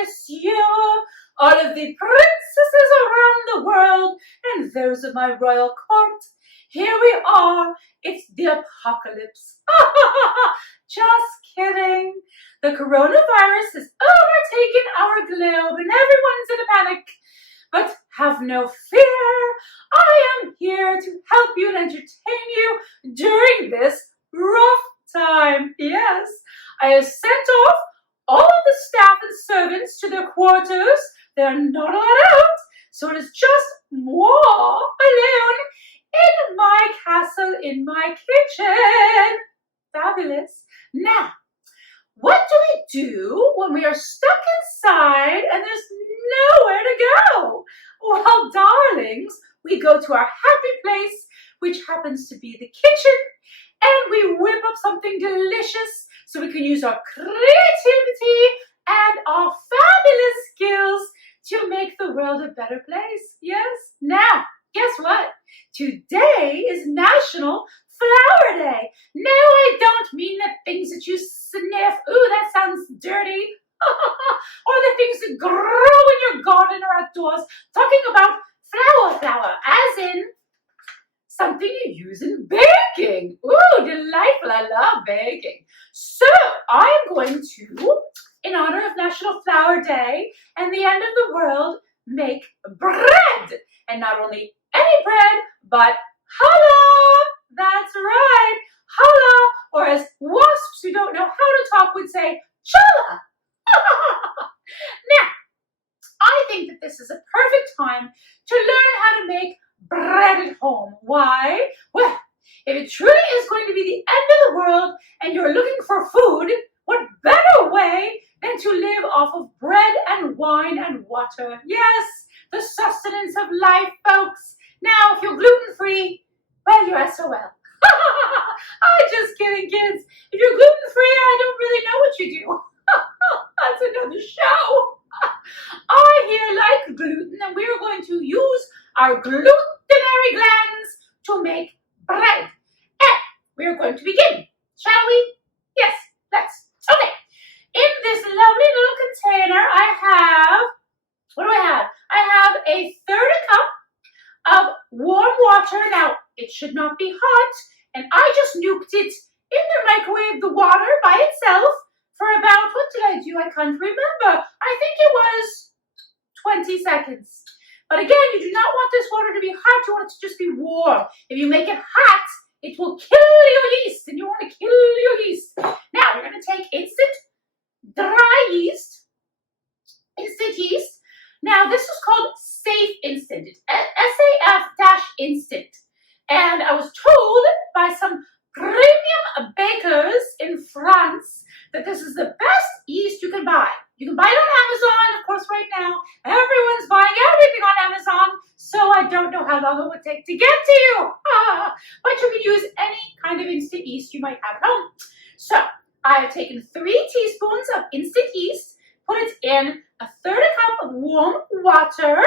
monsieur, all of the princesses around the world, and those of my royal court. Here we are. It's the apocalypse. Just kidding. The coronavirus has overtaken our globe and everyone's in a panic. But have no fear. I am here to help you and entertain you during this rough time. Yes, I have sent off all of the staff and servants to their quarters. They are not allowed out, so it is just moi alone in my castle, in my kitchen. Fabulous. Now, what do we do when we are stuck inside and there's nowhere to go? Well, darlings, we go to our happy place, which happens to be the kitchen, and we whip up something delicious so we can use our creativity and our fabulous skills to make the world a better place. Yes? Now, guess what? Today is National Flower Day. No, I don't mean the things that you sniff. Ooh, that sounds dirty. Or the things that grow in your garden or outdoors. Talking about flower, as in something you use in baking. Ooh, delightful. I love baking. So I'm going to, in honor of National Flower Day and the end of the world, make bread. And not only any bread, but challah. That's right, challah, or as wasps who don't know how to talk would say, challah. Now, I think that this is a perfect time to learn how to make bread at home. Why? Well, if it truly is going to be the end of the world and you're looking for food, what better way than to live off of bread and wine and water? Yes, the sustenance of life, folks. Now, if you're gluten-free, well, you're SOL. I'm just kidding, kids. If you're gluten-free, I don't really know what you do. That's another show. I here like gluten, and we're going to use our glutinary glands to make bread. And we're going to begin, shall we? Yes, let's. Okay. In this lovely little container, I have, what do I have? I have a third cup of warm water. Now, it should not be hot, and I just nuked it in the microwave, the water by itself, for about, what did I do? I can't remember. I think it was 20 seconds. But again, you do not want this water to be hot. You want it to just be warm. If you make it hot, it will kill your yeast, and you want to kill your yeast. Now, you're going to take instant dry yeast, instant yeast. Now, this is called Safe Instant. It's SAF-instant. And I was told by some premium bakers in France that this is the best yeast you can buy. You can buy it on Amazon, of course, right now. Everyone's buying everything on Amazon, so I don't know how long it would take to get to you. But you can use any kind of instant yeast you might have at home. So I have taken 3 teaspoons of instant yeast, put it in a third cup of warm water,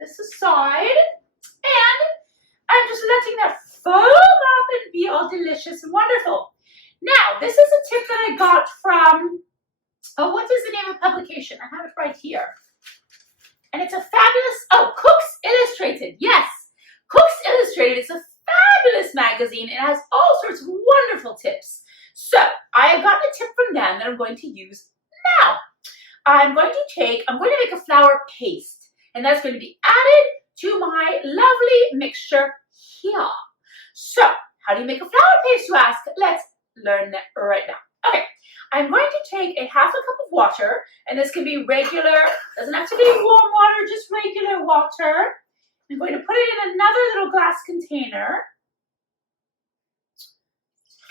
this aside, and I'm just letting that foam up and be all delicious and wonderful. Now, this is a tip that I got from, what is the name of the publication? I have it right here. And it's a fabulous, Cooks Illustrated. Yes, Cooks Illustrated is a fabulous magazine. It has all sorts of wonderful tips. So, I have gotten a tip from them that I'm going to use now. I'm going to make a flour paste. And that's going to be added to my lovely mixture here. So, how do you make a flour paste, you ask? Let's learn that right now. Okay, I'm going to take a half a cup of water, and this can be regular, doesn't have to be warm water, just regular water. I'm going to put it in another little glass container,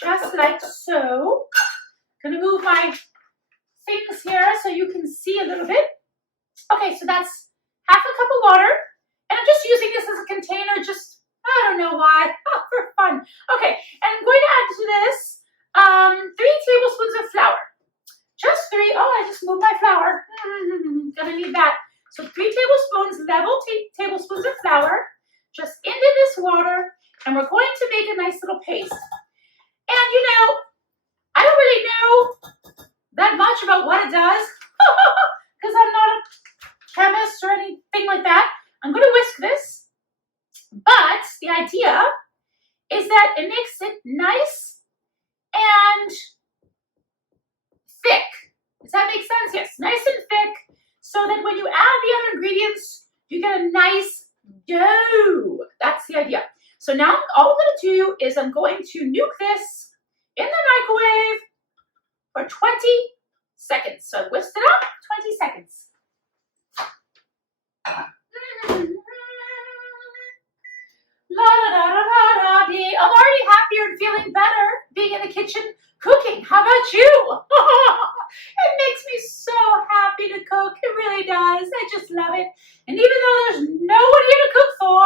just like so. I'm going to move my things here so you can see a little bit. Okay, so that's half a cup of water, and I'm just using this as a container, just, I don't know why, for fun. Okay, and I'm going to add to this 3 tablespoons of flour. Just 3. Oh, I just moved my flour. Gonna need that. So 3 tablespoons, level tablespoons of flour, just into this water, and we're going to make a nice little paste. And you know, I don't really know that much about what it does, because I'm like that. I'm going to whisk this, but the idea is that it makes it nice and thick. Does that make sense? Yes, nice and thick, so that when you add the other ingredients, you get a nice dough. That's the idea. So now all I'm going to do is I'm going to nuke this in the microwave for 20 seconds. So I whisked it up, 20 seconds. La da da da da da dee. I'm already happier and feeling better being in the kitchen cooking. How about you? It makes me so happy to cook. It really does. I just love it. And even though there's no one here to cook for,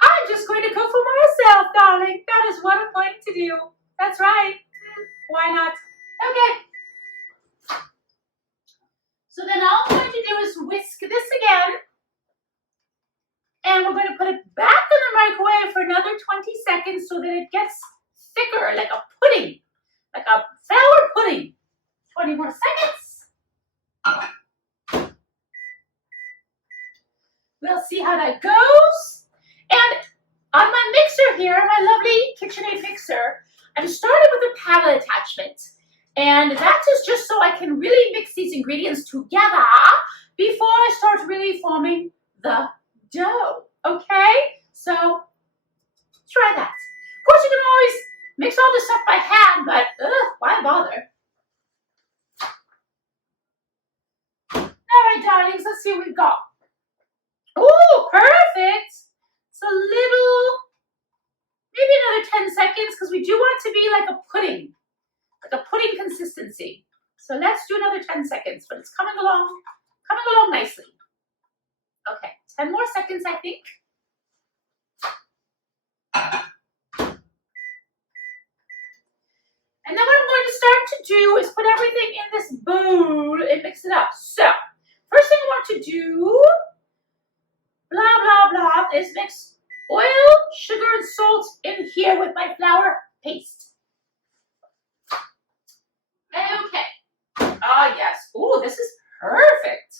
I'm just going to cook for myself, darling. That is what I'm going to do. That's right. Why not? Okay. So then all I'm going to do is whisk this again. And we're going to put it back in the microwave for another 20 seconds so that it gets thicker, like a pudding, like a flour pudding. 20 more seconds. We'll see how that goes. And on my mixer here, my lovely KitchenAid mixer, I'm starting with a paddle attachment. And that is just so I can really mix these ingredients together before I start really forming the dough. Okay? So, try that. Of course, you can always mix all this stuff by hand, but why bother? All right, darlings, let's see what we've got. Oh, perfect. It's a little, maybe another 10 seconds, because we do want it to be like a pudding consistency. So let's do another 10 seconds, but it's coming along nicely. Okay, 10 more seconds, I think. And then what I'm going to start to do is put everything in this bowl and mix it up. So, first thing I want to do, blah, blah, blah, is mix oil, sugar, and salt in here with my flour paste. Okay. Ah, yes. Ooh, this is perfect.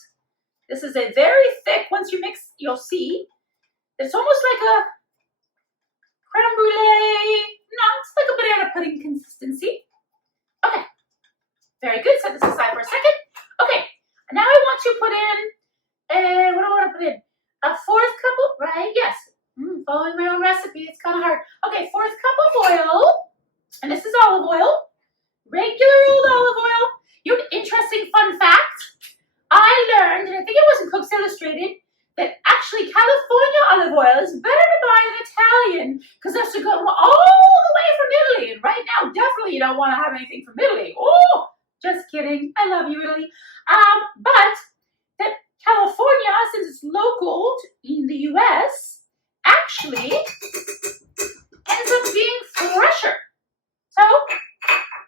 This is a very thick, once you mix, you'll see. It's almost like a creme brulee. No, it's like a banana pudding consistency. Okay. Very good. Set this aside for a second. Okay. Now I want to put in, what do I want to put in? A 4th cup of, right? Yes. Following my own recipe, it's kind of hard. Okay, 4th cup of oil. And this is olive oil. Regular old olive oil. You know, interesting fun fact. I learned, and I think it was in Cook's Illustrated, that actually California olive oil is better to buy than Italian because that's to go all the way from Italy. And right now, definitely you don't want to have anything from Italy. Oh, just kidding. I love you, Italy. But that California, since it's local in the U.S., actually ends up being fresher. So,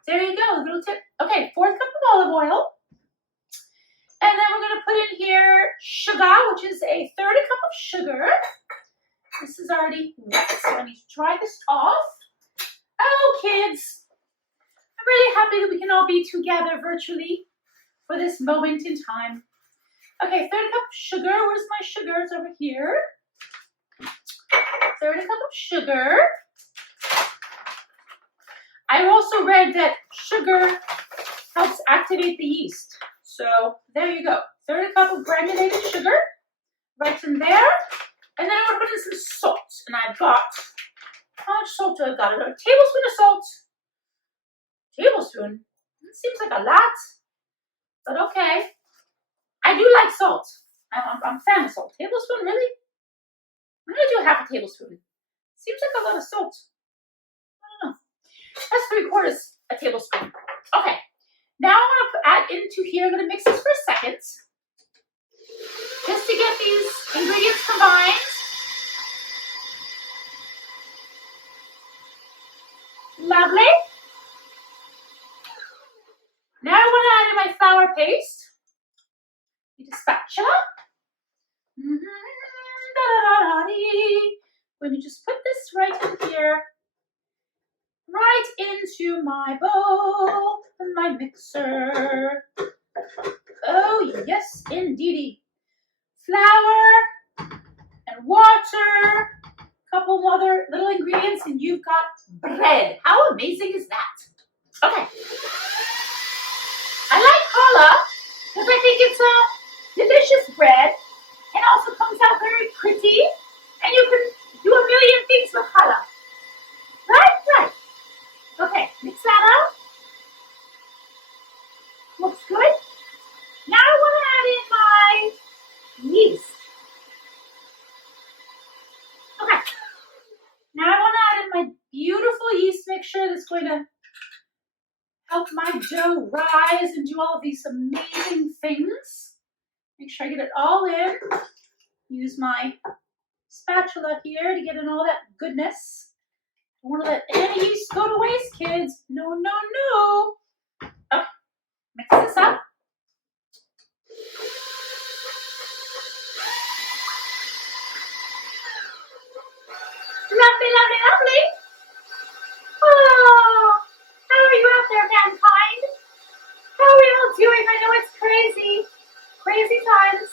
there you go, a little tip. Okay, 4th cup of olive oil. And then we're going to put in here sugar, which is a 1/3 cup of sugar. This is already wet, so I need to dry this off. Oh, kids. I'm really happy that we can all be together virtually for this moment in time. Okay, 1/3 cup of sugar. Where's my sugar? It's over here. 1/3 cup of sugar. I also read that sugar helps activate the yeast. So there you go. 1/3 cup of granulated sugar right in there. And then I'm going to put in some salt. And I've got, how much salt do I got? I've got a tablespoon of salt. Tablespoon? It seems like a lot. But okay. I do like salt. I'm a fan of salt. Tablespoon, really? I'm going to do 1/2 tablespoon. Seems like a lot of salt. I don't know. That's 3/4 a tablespoon. Okay. Now I'm going to add into here, I'm going to mix this for a second. Just to get these ingredients combined. Lovely. Now I want to add in my flour paste. Need a spatula. I'm going to just put this right in here. Right into my bowl, my mixer. Oh, yes, indeedy. flour and water, a couple other little ingredients, and you've got bread. How amazing is that? Okay. I like challah because I think it's a delicious bread and also comes out very pretty, and you can do a million things with challah. Right? Okay, mix that out. Looks good. Now I want to add in my yeast. Okay. Now I want to add in my beautiful yeast mixture that's going to help my dough rise and do all of these amazing things. Make sure I get it all in. Use my spatula here to get in all that goodness. Don't want to let any yeast go to waste, kids. No. Okay, mix this up. Lovely. Oh, how are you out there, mankind? How are we all doing? I know it's crazy times.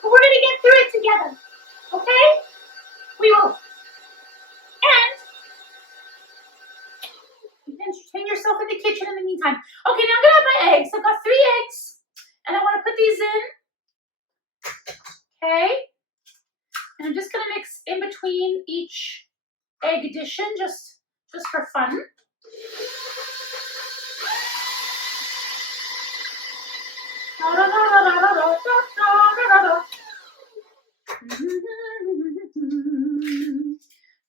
But we're going to get through it together, okay? We will. And you can entertain yourself in the kitchen in the meantime. Okay, now I'm going to have my eggs. I've got 3 eggs, and I want to put these in. Okay? And I'm just going to mix in between each egg addition, just for fun.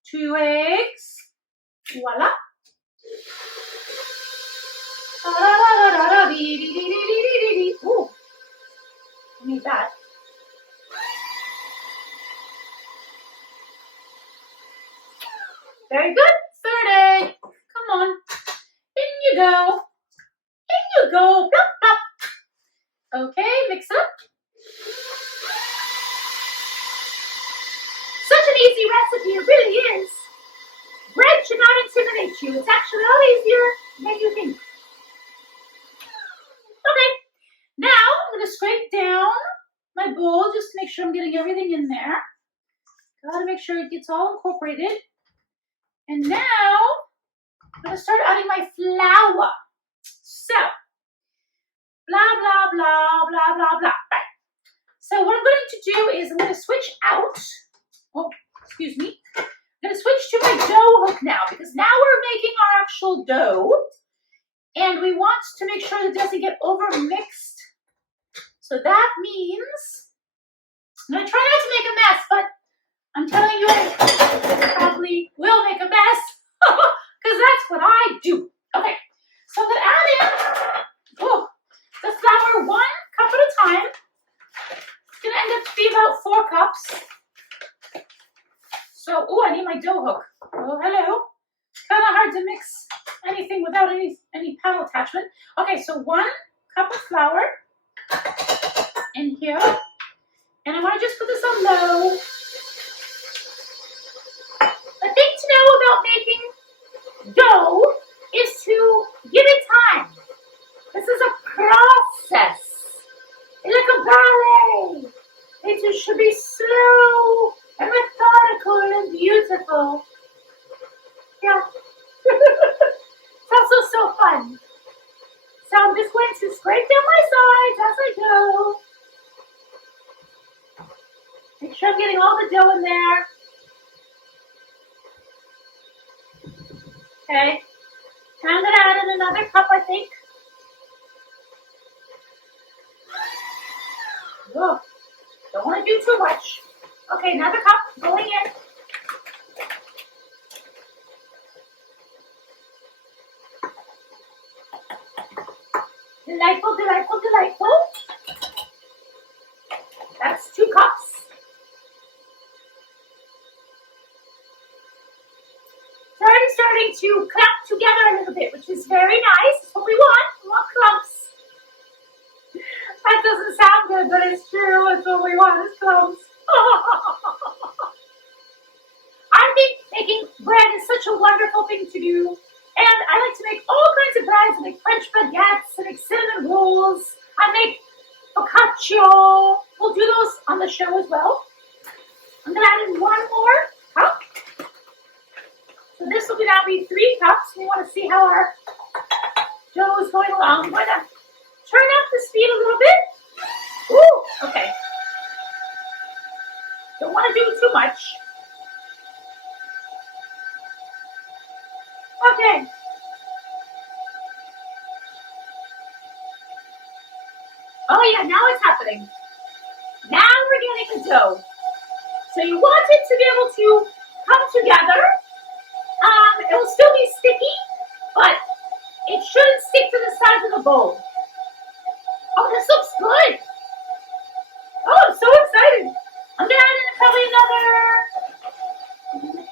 Two eggs. Voila. Ooh, I need that. Very good. 3rd egg. Come on. In you go. Plop, plop. Okay, mix up. Such an easy recipe, it really is. Bread should not intimidate you. It's actually a lot easier than you think. Okay, now I'm going to scrape down my bowl just to make sure I'm getting everything in there. Got to make sure it gets all incorporated. And now I'm going to start adding my flour. So, blah. Right. So what I'm going to do is I'm going to switch out. Oh, excuse me. I'm going to switch to my dough hook now because now we're making our actual dough. And we want to make sure that it doesn't get over mixed. So that means I'm going to try not to make a mess, but I'm telling you, I probably will make a mess because that's what I do. Okay, so I'm going to add in the flour 1 cup at a time. It's going to end up to be about 4 cups. So, I need my dough hook. Oh, hello. Kind of hard to mix anything without any paddle attachment. Okay, so 1 cup of flour in here. And I want to just put this on low. The thing to know about making dough is to give it time. This is a process. It's like a ballet. It should be slow and methodical and beautiful. Yeah. It's also so fun. So I'm just going to scrape down my sides as I go. Make sure I'm getting all the dough in there. Okay. And I'm going to add in another cup, I think. Oh, don't want to do too much. Okay, another cup going in. Delightful. That's 2 cups. It's already starting to clap together a little bit, which is very nice. That's what we want. We want clumps. That doesn't sound good, but it's true. It's what we want is clumps. I think making bread is such a wonderful thing to do. And I like to make all kinds of breads. I make French baguettes, I make cinnamon rolls, I make focaccia, We'll do those on the show as well. I'm going to add in one more cup. So this will now be 3 cups. We want to see how our dough is going along. I'm going to turn up the speed a little bit. Ooh, okay. Don't want to do too much. Okay. Oh yeah, now it's happening. Now we're getting the dough. So you want it to be able to come together. It will still be sticky, but it shouldn't stick to the sides of the bowl. Oh, this looks good. Oh, I'm so excited. I'm going to add in probably another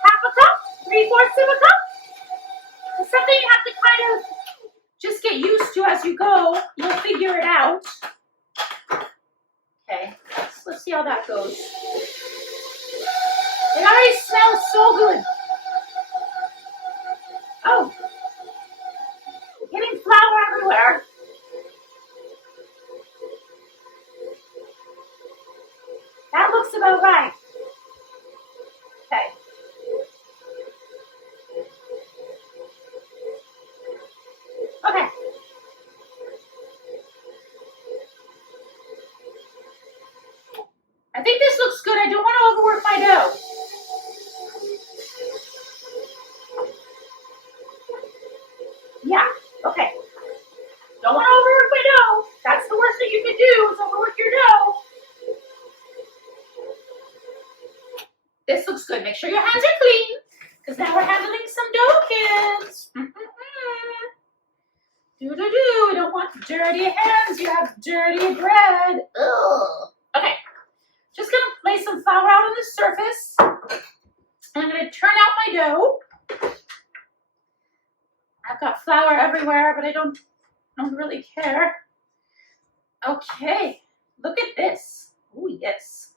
half a cup, 3/4 of a cup. It's something you have to kind of just get used to as you go. You'll figure it out. Okay, let's see how that goes. It already smells so good. Oh, getting flour everywhere. That looks about right. Okay. Okay. I think this looks good. I don't want to overwork my dough. Yeah, okay. Don't want to overwork my dough. That's the worst thing you can do is overwork your dough. This looks good. Make sure your hands are clean because now we're handling some dough, kids. Do-do-do. We don't want dirty hands. You have dirty bread. Ugh. Okay. Just going to lay some flour out on the surface. And I'm going to turn out my dough. I've got flour everywhere, but I don't really care. Okay, look at this. Oh, yes.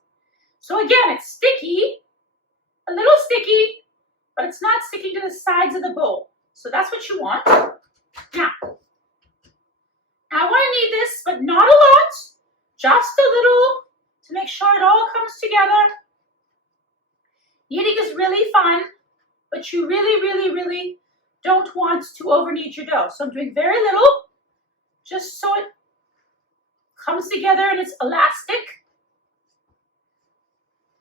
So again, it's sticky, a little sticky, but it's not sticking to the sides of the bowl. So that's what you want. Now I want to knead this, but not a lot, just a little to make sure it all comes together. Kneading is really fun, but you really don't want to over knead your dough. So I'm doing very little, just so it comes together and it's elastic.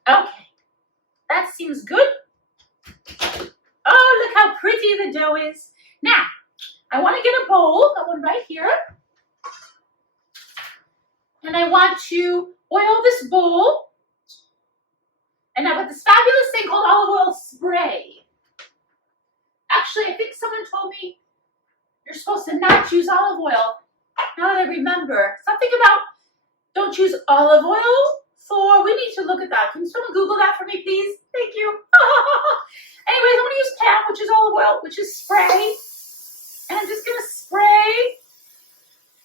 Okay, that seems good. Oh, look how pretty the dough is. Now, I want to get a bowl, got one right here. And I want to oil this bowl. And I've got this fabulous thing called olive oil spray. Actually, I think someone told me you're supposed to not use olive oil. Now that I remember, something about don't use olive oil for, we need to look at that. Can someone Google that for me, please? Thank you. Anyways, I'm going to use PAM, which is olive oil, which is spray. And I'm just going to spray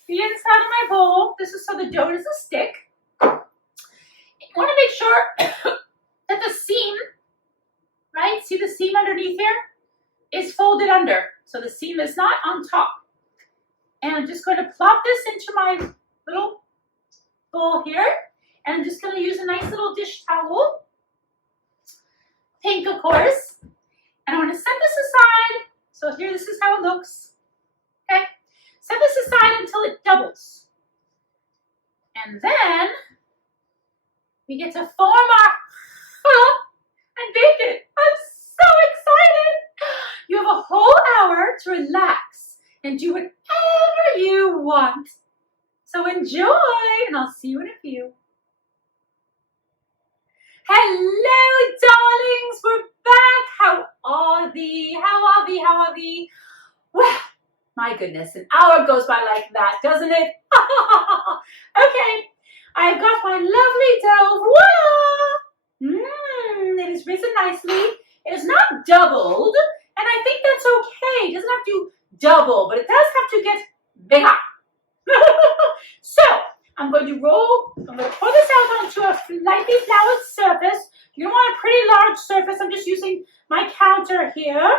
the inside of my bowl. This is so the dough doesn't stick. You want to make sure that the seam, right? See the seam underneath here? Is folded under. So the seam is not on top. And I'm just going to plop this into my little bowl here. And I'm just going to use a nice little dish towel. Pink, of course. And I'm going to set this aside. So here, this is how it looks. Okay. Set this aside until it doubles. And then we get to form our and bake it. I'm so excited. You have a whole hour to relax and do whatever you want. So enjoy, and I'll see you in a few. Hello, darlings. We're back. How are thee? How are thee? How are thee? Well, my goodness, an hour goes by like that, doesn't it? Okay, I've got my lovely dough. Voila! It is risen nicely. It is not doubled, and I think that's okay. It doesn't have to double, but it does have to get bigger. So, I'm going to pour this out onto a lightly floured surface. You don't want a pretty large surface. I'm just using my counter here.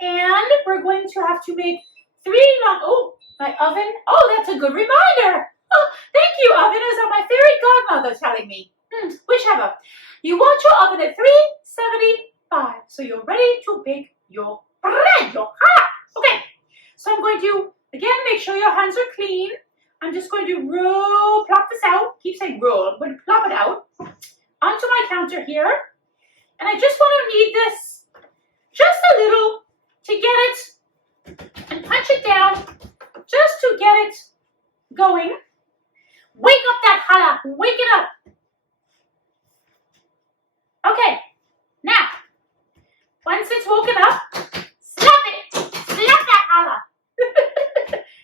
And we're going to have to make 3 long, oh, my oven. Oh, that's a good reminder. Oh, thank you, oven. Is that my fairy godmother telling me? Whichever. You want your oven at 375. So you're ready to bake your bread. Okay. So I'm going to, again, make sure your hands are clean. I'm just going to plop this out. Keep saying roll. I'm going to plop it out onto my counter here. And I just want to knead this just a little to get it and punch it down just to get it going. Wake up that challah. Wake it up. Okay. Now, once it's woken up, slap it. Slap that challah.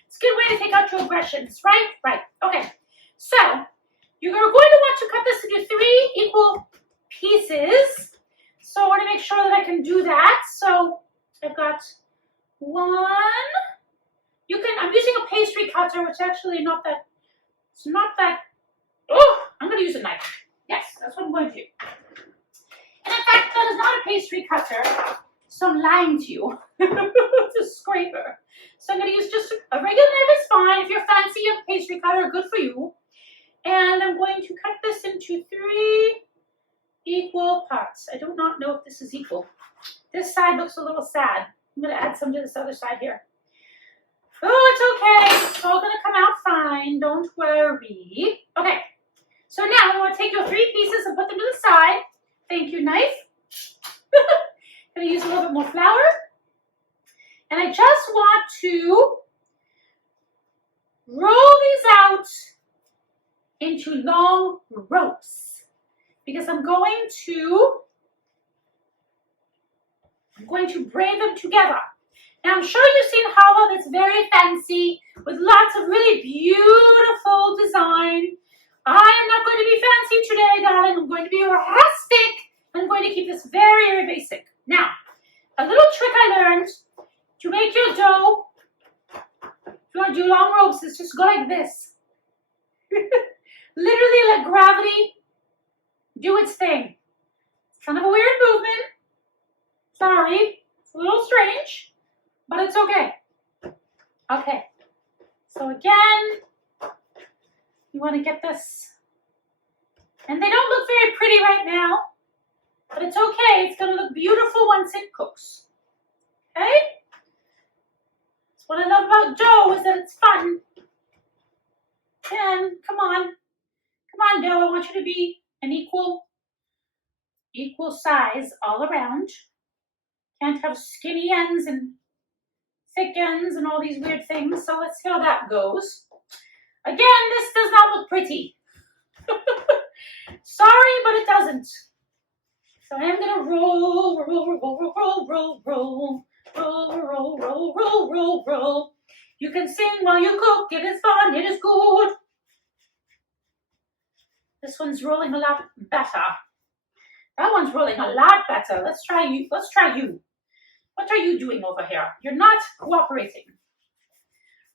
It's a good way to take out your aggressions, right? Right. Okay. So, you're going to want to cut this into 3 equal pieces. So I want to make sure that I can do that. So I've got 1. I'm using a pastry cutter, which actually it's not that, I'm going to use a knife. Yes, that's what I'm going to do. And in fact, that is not a pastry cutter, so I'm lying to you. It's a scraper. So I'm going to use just a regular knife is fine. If you're fancy a pastry cutter, good for you. And I'm going to cut this into 3 equal parts. I do not know if this is equal. This side looks a little sad. I'm going to add some to this other side here. Oh, it's okay. It's all going to come out fine. Don't worry. Okay. So now I'm going to take your 3 pieces and put them to the side. Thank you, knife. Going to use a little bit more flour. And I just want to roll these out into long ropes because I'm going to braid them together. Now I'm sure you've seen challah that's very fancy with lots of really beautiful design. I am not going to be fancy today, darling. I'm going to be rustic. I'm going to keep this very, very basic. Now, a little trick I learned to make your dough, if you want to do long ropes, is just go like this. Literally let gravity do its thing. It's kind of a weird movement. Sorry, it's a little strange, but it's okay. Okay, so again, you want to get this, and they don't look very pretty right now, but it's okay. It's going to look beautiful once it cooks. Okay? That's what I love about dough, is that it's fun. And come on dough, I want you to be an equal size all around. Can't have skinny ends and thick ends and all these weird things, so let's see how that goes. Again, this does not look pretty. Sorry, but it doesn't. So I am gonna roll. You can sing while you cook. It is fun. It is good. This one's rolling a lot better. That one's rolling a lot better. Let's try you. Let's try you. What are you doing over here? You're not cooperating.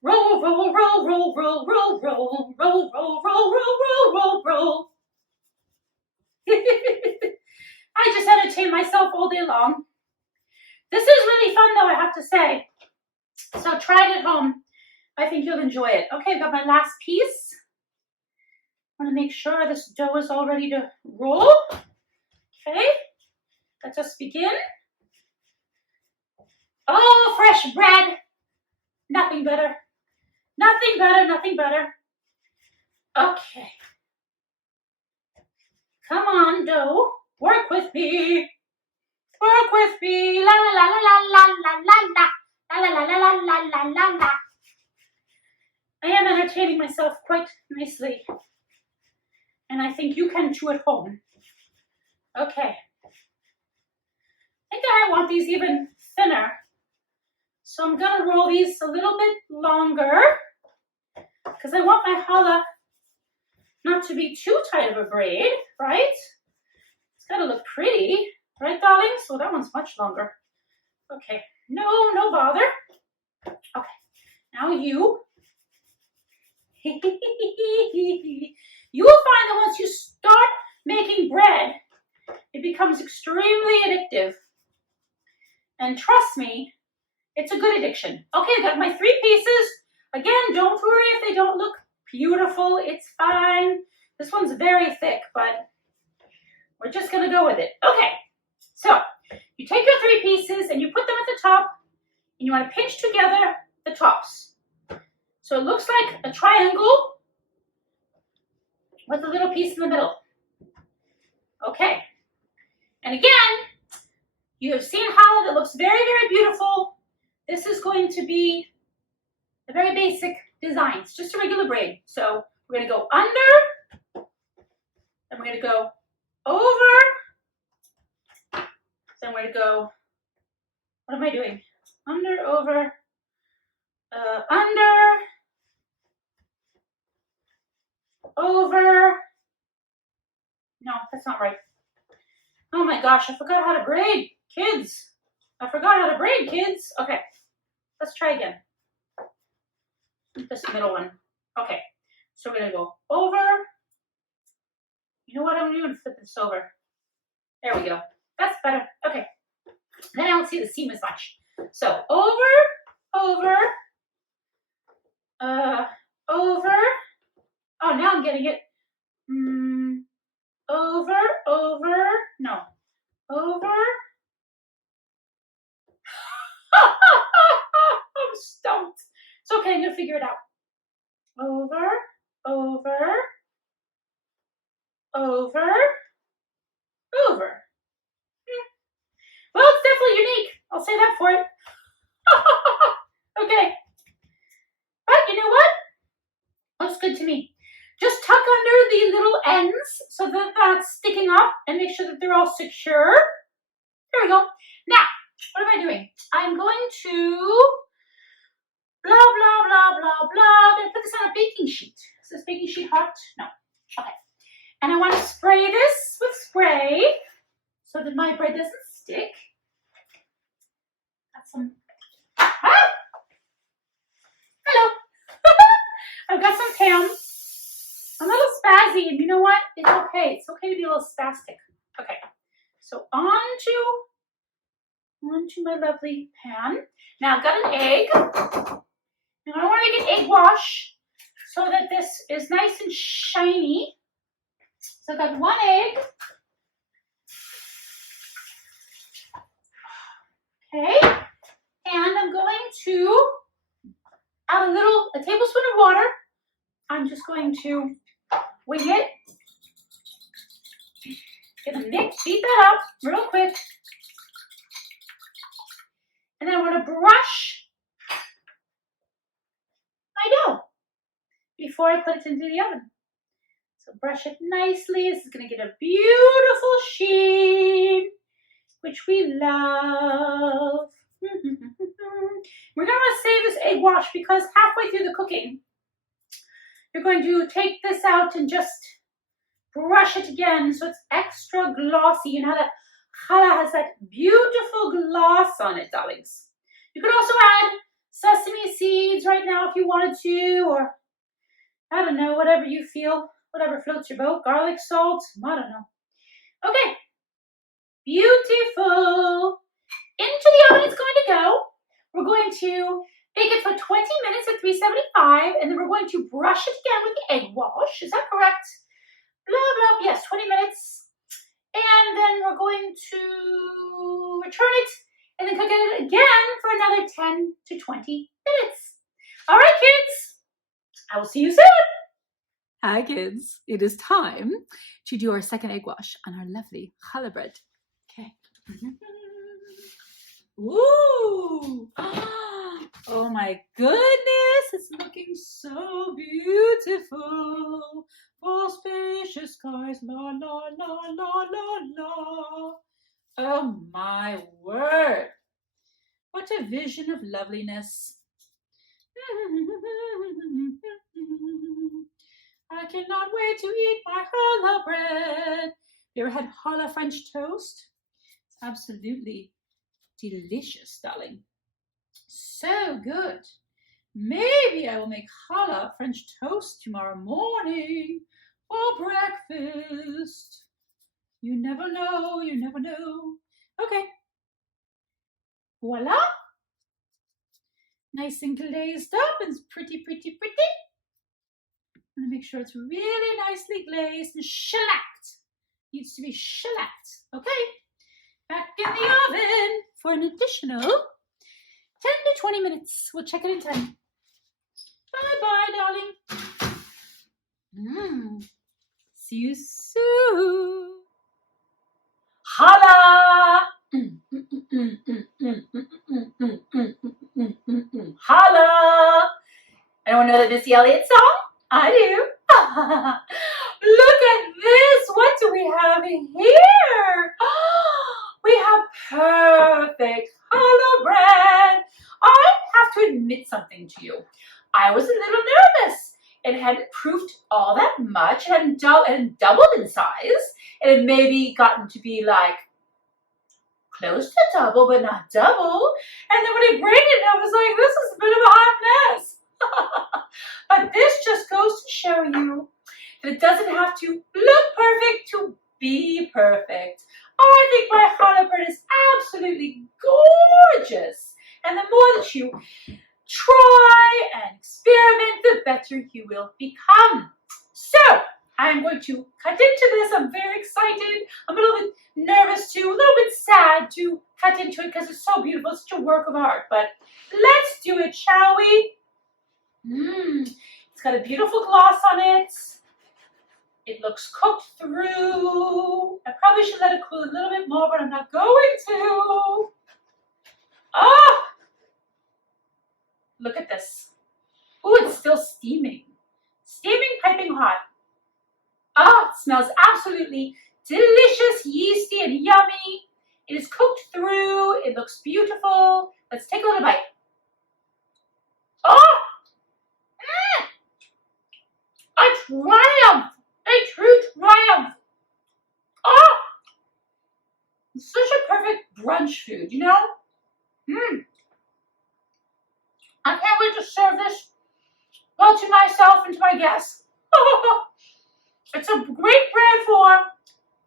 Roll, roll, roll, roll, roll, roll, roll, roll, roll, roll, roll, roll, roll, roll. I just entertain myself all day long. This is really fun though, I have to say. So try it at home. I think you'll enjoy it. Okay, I've got my last piece. I want to make sure this dough is all ready to roll. Okay, let us begin. Oh, fresh bread. Nothing better. Nothing better, nothing better. Okay. Come on, dough. Work with me. Work with me. La la la la la la la la la. La la la la la la la la la. I am entertaining myself quite nicely. And I think you can too at home. Okay. I think I want these even thinner. So I'm going to roll these a little bit longer because I want my challah not to be too tight of a braid, right? It's got to look pretty, right, darling? So that one's much longer. Okay, no bother. Okay, now you. You will find that once you start making bread, it becomes extremely addictive. And trust me, it's a good addiction. Okay, I got my 3 pieces. Again, don't worry if they don't look beautiful. It's fine. This one's very thick, but we're just gonna go with it. Okay, so you take your 3 pieces and you put them at the top, and you want to pinch together the tops. So it looks like a triangle with a little piece in the middle. Okay, and again, you have seen challah that looks very, very beautiful. This is going to be a very basic design. It's just a regular braid. So we're going to go under, then we're going to go over, then we're going to go, what am I doing? Under, over, under, over. No, that's not right. Oh my gosh, I forgot how to braid, kids. I forgot how to braid, kids. Okay, let's try again. This middle one. Okay, so we're gonna go over. You know what I'm doing? Flip this over. There we go. That's better. Okay. Then I don't see the seam as much. So over, over, over. Oh, now I'm getting it. Over, over. No. Over. I'm stumped. It's okay, I'm gonna figure it out. Over, over, over, over. Well, it's definitely unique. I'll say that for it. Okay. But you know what? Looks good to me. Just tuck under the little ends so that that's sticking up and make sure that they're all secure. There we go. Now, what am I doing? I'm going to blah, blah, blah, blah, blah. I'm going to put this on a baking sheet. Is this baking sheet hot? No. Okay. And I want to spray this with spray so that my bread doesn't stick. Got some. Ah! Hello. I've got some Pam. I'm a little spazzy, and you know what? It's okay. It's okay to be a little spastic. Okay. So onto my lovely pan. Now I've got an egg. And I want to make an egg wash so that this is nice and shiny. So I've got 1 egg. Okay. And I'm going to add a tablespoon of water. I'm just going to wing it. Gonna beat that up real quick. And then I want to brush my dough before I put it into the oven. So brush it nicely. This is going to get a beautiful sheen, which we love. We're going to want to save this egg wash because halfway through the cooking, you're going to take this out and just brush it again so it's extra glossy. You know that challah has that beautiful gloss on it, darlings. You could also add sesame seeds right now if you wanted to, or I don't know, whatever you feel, whatever floats your boat. Garlic, salt, I don't know. Okay, beautiful. Into the oven it's going to go. We're going to bake it for 20 minutes at 375, and then we're going to brush it again with the egg wash. Is that correct? Blah, blah, yes, 20 minutes. And then we're going to return it and then cook it again for another 10 to 20 minutes. All right, kids. I will see you soon. Hi, kids. It is time to do our second egg wash on our lovely challah bread. Okay. Ooh. Oh my goodness. It's looking so beautiful. For spacious skies, la, la, la, la, la, la. Oh my word. What a vision of loveliness. I cannot wait to eat my challah bread. You ever had challah French toast? It's absolutely delicious, darling. So good. Maybe I will make challah French toast tomorrow morning for breakfast. You never know, you never know. Okay. Voila. Nice and glazed up and pretty, pretty, pretty. I'm going to make sure it's really nicely glazed and shellacked. Needs to be shellacked. Okay. Back in the oven for an additional 10 to 20 minutes. We'll check it in time. Bye-bye, darling. See you soon. Holla! Holla! Anyone know the Missy Elliott song? I do. Look at this. What do we have here? We have perfect challah bread. I have to admit something to you. I was a little nervous. It hadn't proofed all that much. It hadn't doubled in size. It had maybe gotten to be like close to double, but not double. And then when I graded it, I was like, this is a bit of a hot mess. But this just goes to show you that it doesn't have to look perfect to be perfect. I think my challah bread is absolutely gorgeous. And the more that you try and experiment, the better you will become. So I'm going to cut into this. I'm very excited. I'm a little bit nervous too, a little bit sad to cut into it because it's so beautiful. It's such a work of art. But let's do it, shall we? It's got a beautiful gloss on it. It looks cooked through. I probably should let it cool a little bit more, but I'm not going to. Oh! Look at this. Oh, it's still steaming. Steaming, piping hot. Oh, it smells absolutely delicious, yeasty, and yummy. It is cooked through. It looks beautiful. Let's take a little bite. Oh! A triumph! A true triumph! Oh! It's such a perfect brunch food, you know? I can't wait to serve this, well, to myself and to my guests. It's a great bread for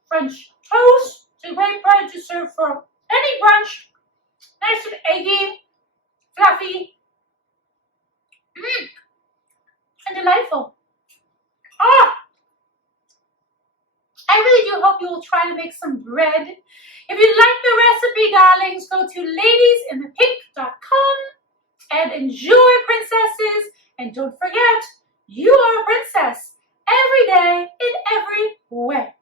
French toast. It's a great bread to serve for any brunch. Nice and eggy, fluffy, and delightful. I really do hope you will try to make some bread. If you like the recipe, darlings, go to ladiesinthepink.com and enjoy, princesses. And don't forget, you are a princess every day in every way.